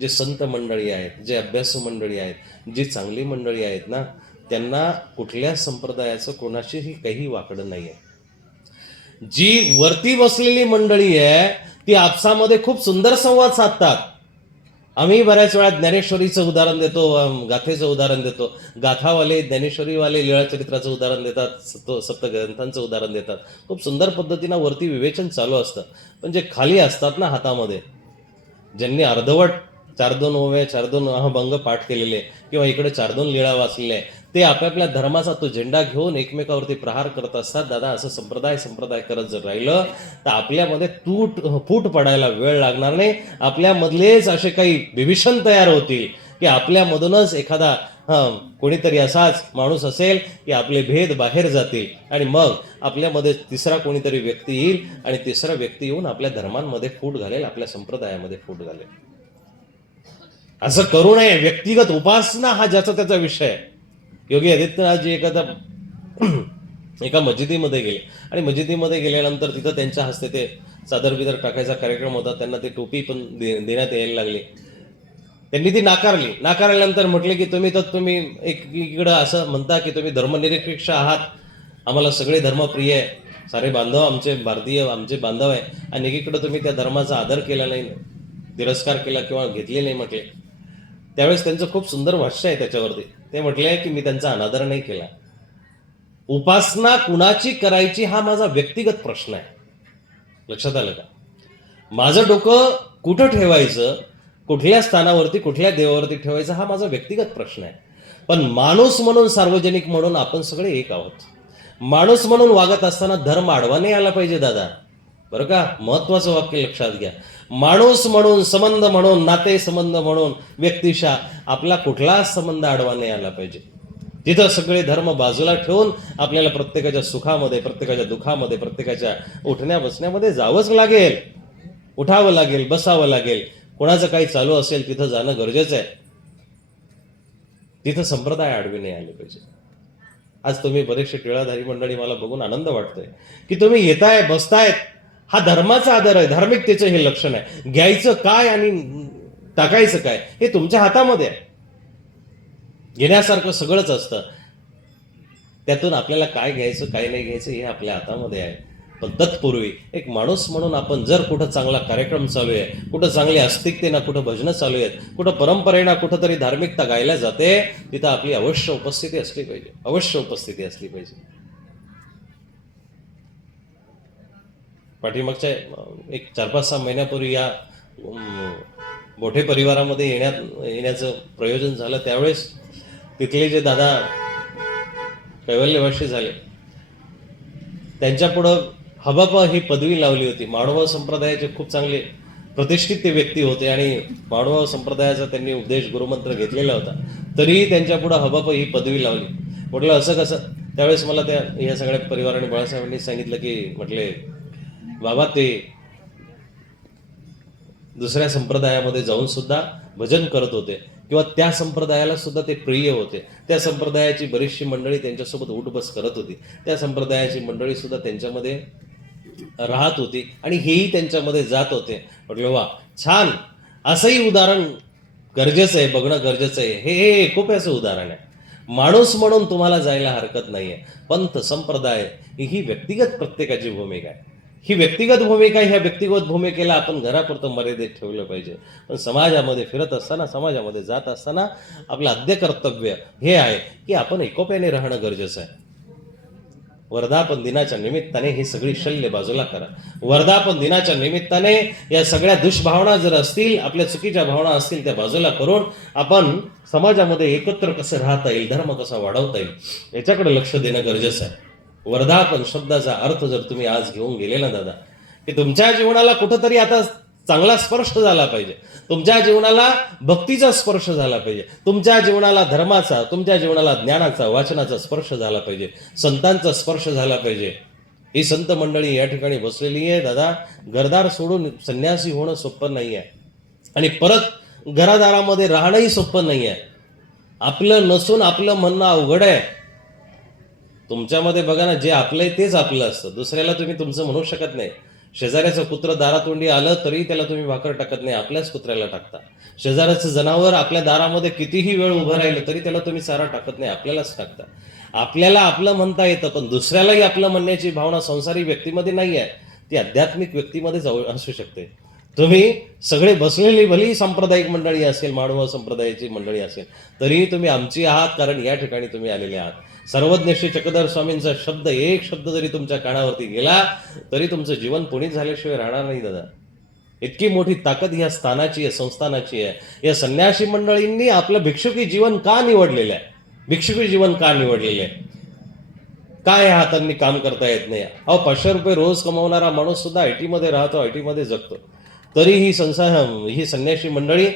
जे संत मंडळी आहेत, जे अभ्यासू मंडळी आहेत, जी चांगली मंडळी आहेत ना, त्यांना कुठल्या संप्रदायाचं कोणाशीही काही वाकडं नाही आहे. जी वरती बसलेली मंडळी आहे ती आपसामध्ये खूप सुंदर संवाद साधतात. आम्ही बऱ्याच वेळा ज्ञानेश्वरीचं उदाहरण देतो, गाथेचं उदाहरण देतो. गाथावाले, ज्ञानेश्वरीवाले लीळाचरित्राचं उदाहरण देतात, सप्तग्रंथांचं उदाहरण देतात. खूप सुंदर पद्धतीनं वरती विवेचन चालू असतं. पण जे खाली असतात ना हातामध्ये, ज्यांनी अर्धवट 4-2 ओव्या 4-2 अभंग पाठ केलेले किंवा इकडे 4-2 लीळा वाचलेल्या आहे, ते आपापल्या धर्माचा तो झेंडा घेऊन एकमेकावरती प्रहार करत असतात. दादा, असं संप्रदाय करत जर राहिलं तर आपल्यामध्ये फूट पडायला वेळ लागणार नाही. आपल्यामधलेच असे काही विभीषण तयार होतील की आपल्यामधूनच एखादा कोणीतरी असाच माणूस असेल की आपले भेद बाहेर जातील आणि मग आपल्यामध्ये तिसरा कोणीतरी व्यक्ती येईल आणि तिसरा व्यक्ती येऊन आपल्या धर्मांमध्ये फूट घालेल, आपल्या संप्रदायामध्ये फूट घालेल. असं करू नये. व्यक्तिगत उपासना हा ज्याचा त्याचा विषय आहे. योगी आदित्यनाथजी एका मस्जिदीमध्ये गेले आणि मस्जिदीमध्ये गेल्यानंतर तिथं त्यांच्या हस्ते ते चादर बिदर टाकायचा कार्यक्रम होता. त्यांना ते टोपी पण देण्यात यायला लागली. त्यांनी ती नाकारल्यानंतर म्हटले की तुम्ही इकडं असं म्हणता की तुम्ही धर्मनिरपेक्ष आहात, आम्हाला सगळे धर्मप्रिय आहे, सारे बांधव आमचे भारतीय आमचे बांधव आहे, आणि एकीकडे तुम्ही त्या धर्माचा आदर केला नाही, तिरस्कार केला किंवा घेतले नाही म्हटले. त्यावेळेस त्यांचं खूप सुंदर भाष्य आहे त्याच्यावरती. ते म्हटले की मी त्यांचा अनादर नाही केला. उपासना कुणाची करायची हा माझा व्यक्तिगत प्रश्न आहे. लक्षात आलं का? माझं डोकं कुठं ठेवायचं, कुठल्या स्थानावरती कुठल्या देवावरती ठेवायचं हा माझा व्यक्तिगत प्रश्न आहे. पण माणूस म्हणून, सार्वजनिक म्हणून आपण सगळे एक आहोत. माणूस म्हणून वागत असताना धर्म आडवा नाही आला पाहिजे दादा, बरं का? महत्वाचं वाक्य लक्षात घ्या. माणूस म्हणून, संबंध म्हणून, नाते संबंध म्हणून व्यक्तिशा आपला कुठलाच संबंध आडवा नाही आला पाहिजे. तिथं सगळे धर्म बाजूला ठेवून आपल्याला प्रत्येकाच्या सुखामध्ये, प्रत्येकाच्या दुःखामध्ये, प्रत्येकाच्या उठण्या बसण्यामध्ये जावंच लागेल, उठावं लागेल, बसावं लागेल. कोणाचं काही चालू असेल तिथं जाणं गरजेचं आहे. तिथं संप्रदाय आडवे नाही आले पाहिजे. आज तुम्ही बरेचसे टिळाधारी मंडळी, मला बघून आनंद वाटतोय की तुम्ही येताय, बसतायत. हा धर्माचा आदर आहे, धार्मिकतेचं हे लक्षण आहे. घ्यायचं काय आणि टाकायचं काय हे तुमच्या हातामध्ये आहे. घेण्यासारखं सगळंच असतं, त्यातून आपल्याला काय घ्यायचं काय नाही घ्यायचं हे आपल्या हातामध्ये आहे. पण तत्पूर्वी एक माणूस म्हणून आपण जर कुठं चांगला कार्यक्रम चालू आहे, कुठं चांगली आस्तिकतेना कुठं भजनं चालू आहेत, कुठं परंपरेना कुठंतरी धार्मिकता गायला जाते, तिथं आपली अवश्य उपस्थिती असली पाहिजे, अवश्य उपस्थिती असली पाहिजे. पाठीमागच्या एक 4-5-6 महिन्यापूर्वी या मोठे परिवारामध्ये येण्याचं प्रयोजन झालं. त्यावेळेस तिथले जे दादा कैवल्यवासी झाले, त्यांच्या पुढं हबप ही पदवी लावली होती. माळवा संप्रदायाचे खूप चांगले प्रतिष्ठित ते व्यक्ती होते आणि माळवा संप्रदायाचा त्यांनी उपदेश गुरुमंत्र घेतलेला होता. तरीही त्यांच्या पुढं हबप ही पदवी लावली. म्हटलं असं कसं? त्यावेळेस मला या सगळ्या परिवाराने, बाळासाहेबांनी सांगितलं की म्हटले बाबा, ते दुसऱ्या संप्रदायामध्ये जाऊन सुद्धा भजन करत होते किंवा त्या संप्रदायाला सुद्धा ते प्रिय होते. त्या संप्रदायाची बरीचशी मंडळी त्यांच्यासोबत उठबस करत होती. त्या संप्रदायाची मंडळी सुद्धा त्यांच्यामध्ये राहत होती आणि हेही त्यांच्यामध्ये जात होते. म्हटलं वा, छान. असंही उदाहरण गरजेचं आहे, बघणं गरजेचं आहे. हे एकोप्याचं उदाहरण आहे. माणूस म्हणून तुम्हाला जायला हरकत नाहीये. पंथ संप्रदाय ही व्यक्तिगत प्रत्येकाची भूमिका आहे. ही व्यक्तिगत भूमिका, ह्या व्यक्तिगत भूमिकेला आपण घरापुरतं मर्यादित ठेवलं पाहिजे. पण समाजामध्ये फिरत असताना, समाजामध्ये जात असताना आपलं आद्य कर्तव्य हे आहे की आपण एकोप्याने राहणं गरजेचं आहे. वर्धापन दिनाच्या निमित्ताने ही सगळी शल्य बाजूला करा. वर्धापन दिनाच्या निमित्ताने या सगळ्या दुष्भावना जर असतील, आपल्या चुकीच्या भावना असतील, त्या बाजूला करून आपण समाजामध्ये एकत्र कसं राहता येईल, धर्म कसा वाढवता येईल याच्याकडे लक्ष देणं गरजेचं आहे. वर्धापन शब्दाचा अर्थ जर तुम्ही आज घेऊन गेले ना दादा, की तुमच्या जीवनाला कुठंतरी आता चांगला स्पर्श झाला पाहिजे, तुमच्या जीवनाला भक्तीचा स्पर्श झाला पाहिजे, तुमच्या जीवनाला धर्माचा, तुमच्या जीवनाला ज्ञानाचा, वाचनाचा स्पर्श झाला पाहिजे, संतांचा स्पर्श झाला पाहिजे. ही संत मंडळी या ठिकाणी बसलेली आहे दादा. घरदार सोडून संन्यासी होणं सोपं नाही आहे आणि परत घरादारामध्ये राहणंही सोपं नाही आहे. आपलं नसून आपलं म्हणणं अवघड आहे. तुमच्यामध्ये बघा ना, जे आपलं आहे तेच आपलं असतं. दुसऱ्याला तुम्ही तुमचं म्हणू शकत नाही. शेजाऱ्याचं कुत्र दारातोंडी आलं तरी त्याला तुम्ही भाकर टाकत नाही, आपल्याच कुत्र्याला टाकता. शेजाऱ्याचं जनावर आपल्या दारामध्ये कितीही वेळ उभं राहिलं तरी त्याला तुम्ही चारा टाकत नाही, आपल्यालाच टाकता. आपल्याला आपलं म्हणता येतं, पण दुसऱ्यालाही आपलं म्हणण्याची भावना संसारी व्यक्तीमध्ये नाही आहे, ती आध्यात्मिक व्यक्तीमध्येच असू शकते. तुम्ही सगळे बसलेली भली सांप्रदायिक मंडळी असेल, माडवा संप्रदायाची मंडळी असेल, तरीही तुम्ही आमची आहात, कारण या ठिकाणी तुम्ही आलेले आहात. सर्वज्ञ श्री चक्रधर स्वामींचा शब्द, एक शब्द जरी तुमच्या कानावरती गेला तरी तुमचं जीवन पुनीत झाल्याशिवाय राहणार नाही दादा. इतकी मोठी ताकद या स्थानाची आहे, संस्थानाची आहे. या संन्यासी मंडळींनी आपलं भिक्षुकी जीवन का निवडलेलं आहे? भिक्षुकी जीवन का निवडलेलं आहे? काय हातांनी काम करता येत नाही? 500 रुपये रोज कमवणारा माणूस सुद्धा आयटी मध्ये राहतो, आयटी मध्ये जगतो, तरी ही संन्यासी मंडळी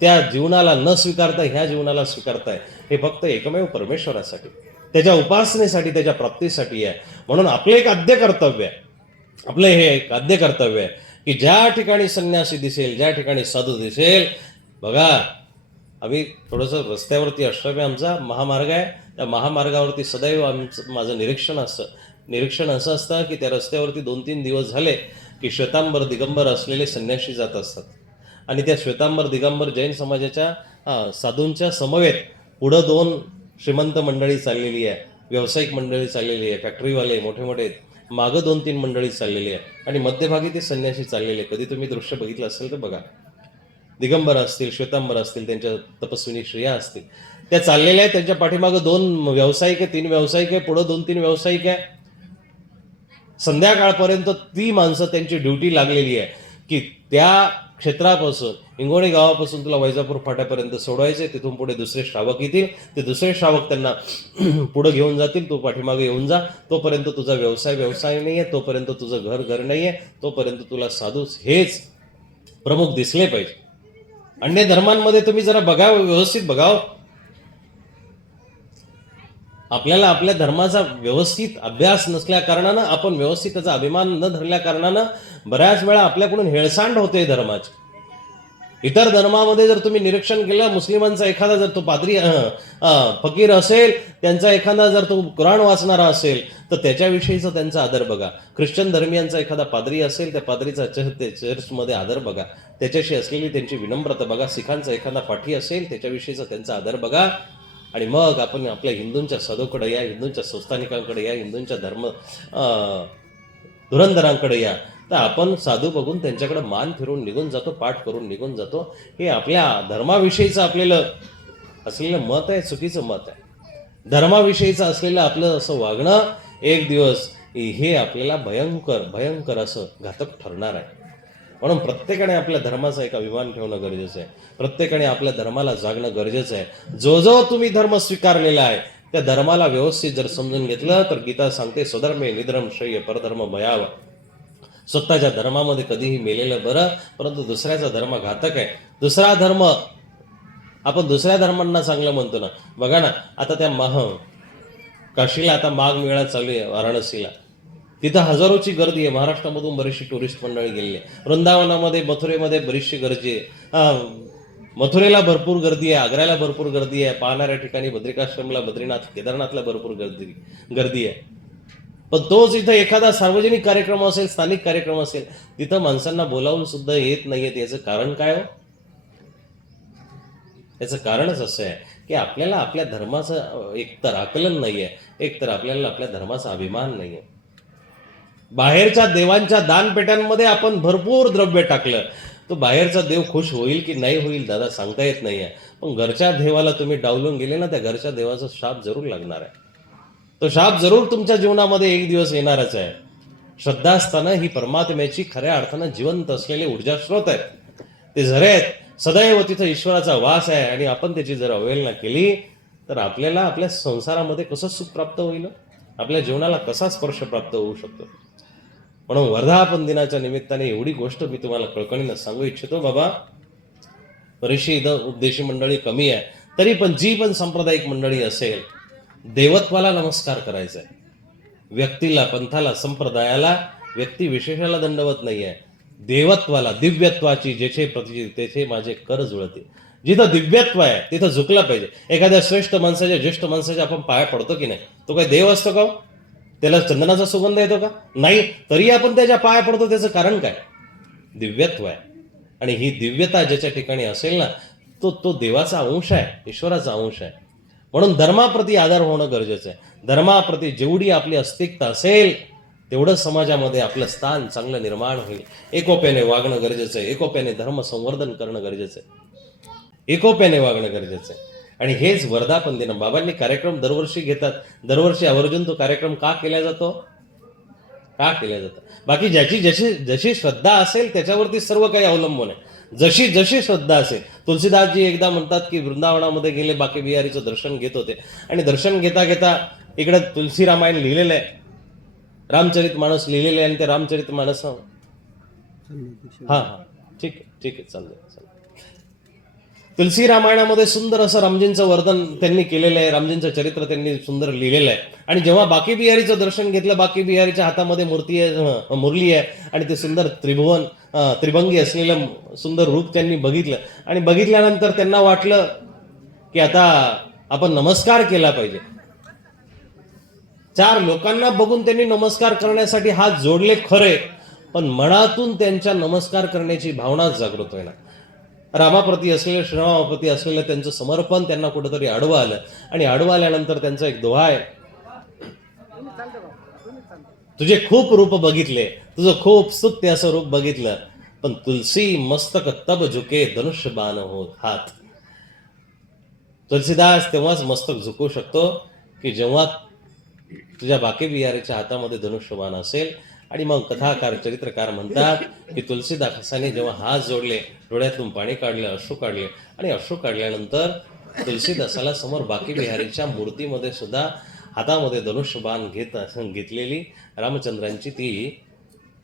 त्या जीवनाला न स्वीकारता ह्या जीवनाला स्वीकारताय. हे फक्त एकमेव परमेश्वरासाठी, त्याच्या उपासनेसाठी, त्याच्या प्राप्तीसाठी आहे. म्हणून आपलं एक आद्य कर्तव्य आहे, आपलं हे एक आद्य कर्तव्य आहे की ज्या ठिकाणी संन्यासी दिसेल, ज्या ठिकाणी साधू दिसेल, बघा आम्ही थोडंसं रस्त्यावरती आश्रम आहे, आमचा महामार्ग आहे, त्या महामार्गावरती सदैव माझं निरीक्षण असं असतं की त्या रस्त्यावरती 2-3 दिवस झाले की श्वेतांबर दिगंबर असलेले संन्यासी जात असतात. आणि त्या श्वेतांबर दिगंबर जैन समाजाच्या साधूंच्या समवेत पुढं 2 श्रीमंत मंडळी चाललेली आहे, व्यावसायिक मंडळी चाललेली आहे, फॅक्टरीवाले मोठे मोठे, मागं 2-3 मंडळी चाललेली आहे, आणि मध्यभागी ते संन्यासी चाललेले. कधी तुम्ही दृश्य बघितलं असेल तर बघा. दिगंबर असतील, श्वेतांबर असतील, त्यांच्या तपस्विनी स्त्रिया असतील, त्या चाललेल्या आहेत. त्यांच्या पाठीमागं 2 व्यावसायिक आहे, 3 व्यावसायिक आहे, पुढं 2-3 व्यावसायिक आहे. संध्याकाळपर्यंत ती माणसं, त्यांची ड्युटी लागलेली आहे की त्या क्षेत्रापासून, इंगोणी गावापासून तुला वैजापूर फाट्यापर्यंत सोडवायचे. तिथून पुढे दुसरे श्रावक येतील, ते दुसरे श्रावक त्यांना पुढे घेऊन जातील, तू पाठीमागे येऊन जा. तोपर्यंत तुझा व्यवसाय नाही आहे, तोपर्यंत तुझं घर नाही आहे, तोपर्यंत तुला साधू हेच प्रमुख दिसले पाहिजे. अन्य धर्मांमध्ये तुम्ही जरा बघावं, व्यवस्थित बघावं. आपल्याला आपल्या धर्माचा व्यवस्थित अभ्यास नसल्या कारणानं, आपण व्यवस्थित त्याचा अभिमान न धरल्या कारणानं बऱ्याच वेळा आपल्याकडून हेळसांड होते धर्माची. इतर धर्मामध्ये जर तुम्ही निरीक्षण केलं, मुस्लिमांचा एखादा जर तो पाद्री फकीर असेल, त्यांचा एखादा जर तो कुराण वाचणारा असेल तर त्याच्याविषयीचा त्यांचा आदर बघा. ख्रिश्चन धर्मियांचा एखादा पाद्री असेल, त्या पाद्रीचा चर्चमध्ये आदर बघा, त्याच्याशी असलेली त्यांची विनम्रता बघा. सिखांचा एखादा पाठी असेल, त्याच्याविषयीचा त्यांचा आदर बघा. आणि मग आपण आपल्या हिंदूंच्या साधूकडे या, हिंदूंच्या संस्थानिकांकडे या, हिंदूंच्या धुरंधरांकडे या, तर आपण साधू बघून त्यांच्याकडे मान फिरून निघून जातो, पाठ करून निघून जातो. हे आपल्या धर्माविषयीचं असलेलं मत आहे, चुकीचं मत आहे. धर्माविषयीचं असलेलं आपलं असं वागणं एक दिवस हे आपल्याला भयंकर असं घातक ठरणार आहे. म्हणून प्रत्येकाने आपल्या धर्माचा एक अभिमान ठेवणं गरजेचं आहे. प्रत्येकाने आपल्या धर्माला जागणं गरजेचं आहे. जो तुम्ही धर्म स्वीकारलेला आहे त्या धर्माला व्यवस्थित जर समजून घेतलं तर गीता सांगते, स्वधर्मे निधर्म श्रेय परधर्म भयाव. स्वतःच्या धर्मामध्ये कधीही मेलेलं बरं, परंतु दुसऱ्याचा धर्म घातक आहे. दुसरा धर्म, आपण दुसऱ्या धर्मांना चांगलं म्हणतो ना. बघा ना, आता त्या काशीला आता माघ मेळा चालू आहे, वाराणसीला, तिथं हजारोची गर्दी आहे. महाराष्ट्रामधून बरीचशी टुरिस्ट मंडळी गेलेली आहे. वृंदावनामध्ये, मथुरेमध्ये बरीचशी गर्दी आहे. मथुरेला भरपूर गर्दी आहे, आग्र्याला भरपूर गर्दी आहे, पाहणाऱ्या ठिकाणी बद्रिकाश्रमला, बद्रीनाथ, केदारनाथला भरपूर गर्दी आहे. पण तोच इथं एखादा सार्वजनिक कार्यक्रम असेल, स्थानिक कार्यक्रम असेल, तिथं माणसांना बोलावून सुद्धा येत नाहीयेत. याचं कारण काय हो? याचं कारणच असं आहे की आपल्याला आपल्या धर्माचं एकतर आकलन नाहीये, एकतर आपल्याला आपल्या धर्माचा अभिमान नाहीये. बाहेरच्या देवांच्या दानपेट्यांमध्ये आपण भरपूर द्रव्य टाकलं, तो बाहेरचा देव खुश होईल की नाही होईल दादा सांगता येत नाहीये. पण घरच्या देवाला तुम्ही डावलून गेले ना, त्या घरच्या देवाचा शाप जरूर लागणार आहे. तो शाप जरूर तुमच्या जीवनामध्ये एक दिवस येणारच आहे. श्रद्धास्थानं ही परमात्म्याची खऱ्या अर्थानं जिवंत असलेले ऊर्जा स्रोत आहेत, ते झरे आहेत. सदैव तिथं ईश्वराचा वास आहे. आणि आपण त्याची जर अवहेलना केली तर आपल्याला आपल्या संसारामध्ये कसं सुख प्राप्त होईल, आपल्या जीवनाला कसा स्पर्श प्राप्त होऊ शकतो. म्हणून वर्धापन दिनाच्या निमित्ताने एवढी गोष्ट मी तुम्हाला कळकळीनं सांगू इच्छितो. बाबा, बरीचशी इथं उपदेशी मंडळी कमी आहे, तरी पण जी पण सांप्रदायिक मंडळी असेल, देवत्वाला नमस्कार करायचा आहे. व्यक्तीला, पंथाला, संप्रदायाला, व्यक्ती विशेषाला दंडवत नाही आहे. देवत्वाला, दिव्यत्वाची जेथे प्रति तेथे माझे कर जुळते. जिथं दिव्यत्व आहे तिथं झुकलं पाहिजे. एखाद्या श्रेष्ठ माणसाच्या, ज्येष्ठ माणसाच्या आपण पाया पडतो की नाही? तो काही देव असतो का? त्याला चंदनाचा सुगंध येतो का? नाही. तरी आपण त्याच्या पाया पडतो. त्याचं कारण काय? दिव्यत्व आहे. आणि ही दिव्यता ज्याच्या ठिकाणी असेल ना, तो देवाचा अंश आहे, ईश्वराचा अंश आहे. म्हणून धर्माप्रती आदर होणं गरजेचं आहे. धर्माप्रती जेवढी आपली अस्तिकता असेल तेवढं समाजामध्ये आपलं स्थान चांगलं निर्माण होईल. एकोप्याने वागणं गरजेचं आहे. एकोप्याने धर्म संवर्धन करणं गरजेचं आहे. एकोप्याने वागणं गरजेचं आहे. आणि हेच वर्धापन दिनं. बाबांनी कार्यक्रम दरवर्षी घेतात. दरवर्षी आवर्जून तो कार्यक्रम का केला जातो? का केल्या जातं? बाकी ज्याची जशी श्रद्धा असेल त्याच्यावरती सर्व काही अवलंबून आहे. जशी श्रद्धा असेल. तुलसीदासजी एकदा म्हणतात की वृंदावनामध्ये गेले, बाकी बिहारीचं दर्शन घेत होते आणि दर्शन घेता घेता इकडे तुलसी रामायण लिहिलेलं आहे, रामचरित मानस लिहिलेलं आहे आणि ते रामचरित मानस ठीक आहे चाललंय. तुलसी रामायणामध्ये सुंदर असं रामजींचं वर्णन त्यांनी केलेलं आहे, रामजींचं चरित्र त्यांनी सुंदर लिहिलेलं आहे. आणि जेव्हा बाकी बिहारीचं दर्शन घेतलं, बाकी बिहारीच्या हातामध्ये मूर्ती आहे, मुरली आहे आणि ते सुंदर त्रिभंगी असलेलं सुंदर रूप त्यांनी बघितलं आणि बघितल्यानंतर त्यांना वाटलं की आता आपण नमस्कार केला पाहिजे. 4 लोकांना बघून त्यांनी नमस्कार करण्यासाठी हात जोडले खरे, पण मनातून त्यांच्या नमस्कार करण्याची भावना जागृत होईना. रामाप्रती असलेलं, श्रीरामाप्रती असलेलं त्यांचं समर्पण त्यांना कुठंतरी आडवं आलं आणि आडवं आल्यानंतर त्यांचा एक दोहा आहे, तुझे खूप रूप बघितले, तुझं खूप स्तुत्य असं रूप बघितलं, पण तुलसी मस्तक तब झुके धनुष्य बाण होत हात. तुलसीदास तेव्हाच मस्तक झुकू शकतो की जेव्हा तुझ्या बाकी बिहारीच्या हातामध्ये धनुष्यबाण असेल. आणि मग कथाकार, चरित्रकार म्हणतात की तुलसीदासाने जेव्हा हात जोडले, डोळ्यातून पाणी काढलं, अश्रू काढले आणि अश्रू काढल्यानंतर तुलसीदासाला समोर बाकी बिहारीच्या मूर्तीमध्ये सुद्धा हातामध्ये धनुष्यबाण घेतलेली रामचंद्रांची ती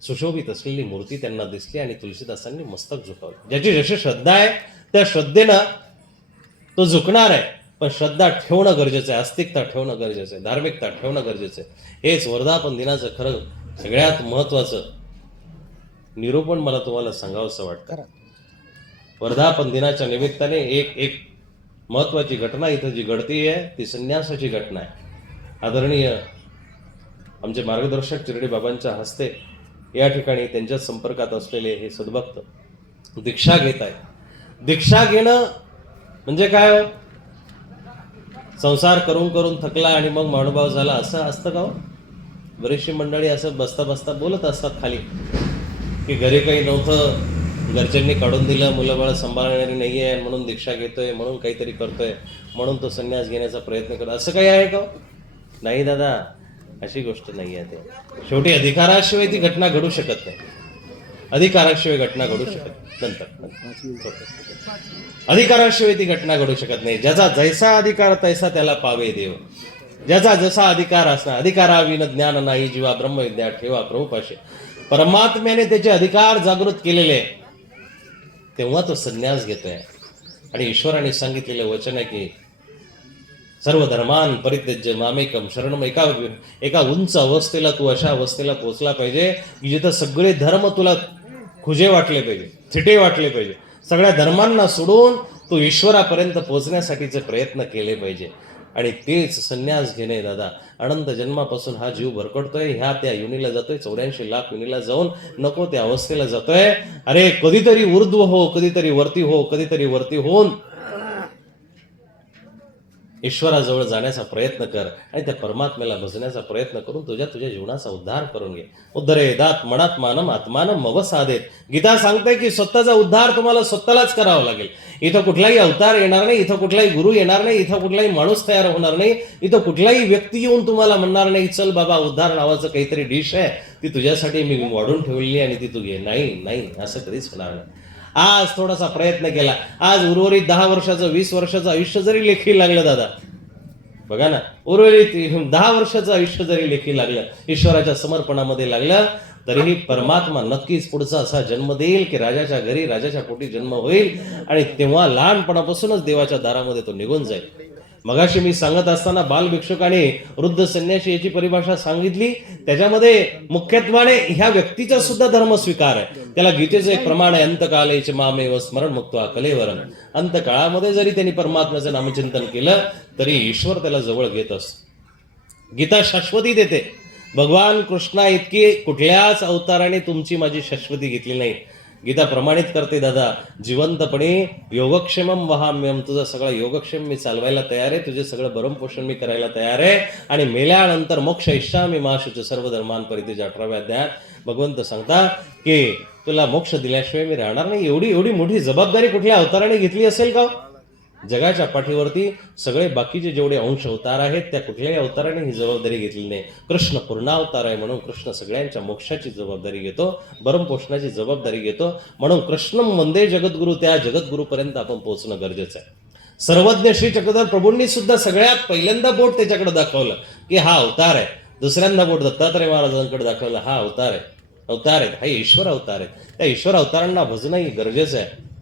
सुशोभित असलेली मूर्ती त्यांना दिसली आणि तुलसीदासांनी मस्तक झुकावलं. ज्याची जशी श्रद्धा आहे त्या श्रद्धेनं तो झुकणार आहे, पण श्रद्धा ठेवणं गरजेचं आहे, अस्तिकता ठेवणं गरजेचं आहे, धार्मिकता ठेवणं गरजेचं आहे. हेच वर्धापन दिनाचं खरं सगळ्यात महत्वाचं निरूपण मला तुम्हाला सांगावंसं वाटतं. वर्धापन दिनाच्या निमित्ताने एक महत्वाची घटना इथं जी घडती आहे ती संन्यासाची घटना आहे. आदरणीय आमचे मार्गदर्शक चिरडे बाबांच्या हस्ते या ठिकाणी त्यांच्या संपर्कात असलेले हे सद्भक्त दीक्षा घेत आहेत. दीक्षा घेणं म्हणजे काय? संसार करून करून थकला आणि मग महानुभाव झाला असं असतं का? बरीचशी मंडळी असं बसता बसता बोलत असतात खाली की घरी काही नव्हतं, घरच्यांनी काढून दिलं, मुलं बाळ सांभाळणारी नाही आहे म्हणून दीक्षा घेतोय, म्हणून काहीतरी करतोय, म्हणून तो संन्यास घेण्याचा प्रयत्न करतो. असं काही आहे का? नाही दादा, अशी गोष्ट नाही आहे. ते शेवटी अधिकाराशिवाय ती घटना घडू शकत नाही. अधिकाराशिवाय घटना घडू शकत नंतर अधिकाराशिवाय ती घटना घडू शकत नाही. ज्याचा जैसा अधिकार तैसा त्याला पावे देव. ज्याचा जसा अधिकार असणार, अधिकाराविन ज्ञान नाही जीवा ब्रह्मविद्या ठेवा प्रभुपाशी. परमात्म्याने त्याचे अधिकार जागृत केलेले तेव्हा तो संन्यास घेतोय. आणि ईश्वराने सांगितलेलं वचन आहे की सर्व धर्मान परित्यज्य मामेकम शरणम. एका उंच अवस्थेला तू अशा अवस्थेला पोहोचला पाहिजे की जिथं सगळे धर्म तुला खुजे वाटले पाहिजे, थिटे वाटले पाहिजे. सगळ्या धर्मांना सोडून तू ईश्वरापर्यंत पोहोचण्यासाठीचे प्रयत्न केले पाहिजे. आणि तेच संन्यास घेणे दादा. अनंत जन्मापासून हा जीव भरकटतोय, ह्या त्या युनीला जातोय, 84 लाख युनीला जाऊन नको त्या अवस्थेला जातोय. अरे कधीतरी ऊर्ध्व हो, कधीतरी वरती हो, कधीतरी वरती होऊन ईश्वराजवळ जाण्याचा प्रयत्न कर आणि त्या परमात्म्याला भजण्याचा प्रयत्न करून तुझ्या जीवनाचा उद्धार करून घे. उद्धरे दात मनात्मानम आत्मानम मवसादेत. गीता सांगते की स्वतःचा उद्धार तुम्हाला स्वतःलाच करावा लागेल. इथं कुठलाही अवतार येणार नाही, इथं कुठलाही गुरु येणार नाही, इथं कुठलाही माणूस तयार होणार नाही, इथं कुठलाही व्यक्ती येऊन तुम्हाला म्हणणार नाही चल बाबा उद्धार नावाचं काहीतरी डिश आहे, ती तुझ्यासाठी मी वाढून ठेवली आणि ती तू घे. नाही, असं कधीच होणार नाही. आज थोडासा प्रयत्न केला, आज उर्वरित 10 वर्षाचं 20 वर्षाचं आयुष्य जरी लेखी लागलं दादा, बघा ना, उर्वरित 10 वर्षाचं आयुष्य जरी लेखी लागलं, ईश्वराच्या समर्पणामध्ये लागलं, तरीही परमात्मा नक्कीच पुढचा असा जन्म देईल की राजाच्या घरी राजाच्या पोटी जन्म होईल आणि तेव्हा लहानपणापासूनच देवाच्या दारामध्ये तो निघून जाईल. मगाशी मी सांगत असताना बाल भिक्षुकाने वृद्ध संन्यासी याची परिभाषा सांगितली. त्याच्यामध्ये मुख्यत्वाने ह्या व्यक्तीचा सुद्धा धर्म स्वीकार आहे. त्याला गीतेचं एक प्रमाण आहे, अंतकालेच मामेव स्मरण मुक्त्वा कलेवरम. अंतकाळामध्ये जरी त्यांनी परमात्म्याचं नामचिंतन केलं तरी ईश्वर त्याला जवळ घेत असतो. गीता शाश्वती देते. भगवान कृष्णा इतकी कुठल्याच अवताराने तुमची माझी शाश्वती घेतली नाही. गीता प्रमाणित करते दादा, जिवंतपणे योगक्षेमम वहाम्यम, तुझा सगळा योगक्षेम मी चालवायला तयार आहे, तुझे सगळं भरणपोषण मी करायला तयार आहे, आणि मेल्यानंतर मोक्ष इच्छामि मा शुच सर्व धर्मान परित्यज्य. 18व्या अध्यायात भगवंत सांगता की तुला मोक्ष दिल्याशिवाय मी राहणार नाही. एवढी एवढी मोठी जबाबदारी कुठल्या अवताराने घेतली असेल का? जगाच्या पाठीवरती सगळे बाकीचे जेवढे अंश अवतार आहेत त्या कुठल्याही अवताराने ही जबाबदारी घेतली नाही. कृष्ण पूर्णावतार आहे म्हणून कृष्ण सगळ्यांच्या मोक्षाची जबाबदारी घेतो, भरणपोषणाची जबाबदारी घेतो. म्हणून कृष्णम वंदे जगद्गुरु, त्या जगद्गुरूपर्यंत आपण पोहोचणं गरजेचं आहे. सर्वज्ञ श्री चक्रधर प्रभूंनी सुद्धा सगळ्यात पहिल्यांदा बोट त्याच्याकडे दाखवलं की हा अवतार आहे. दुसऱ्यांदा बोट दत्तात्रय महाराजांकडे दाखवलं, हा अवतार आहे, अवतार आहेत, हा ईश्वर अवतार आहे. त्या ईश्वर अवतारांना भजणं ही गरजेचं आहे.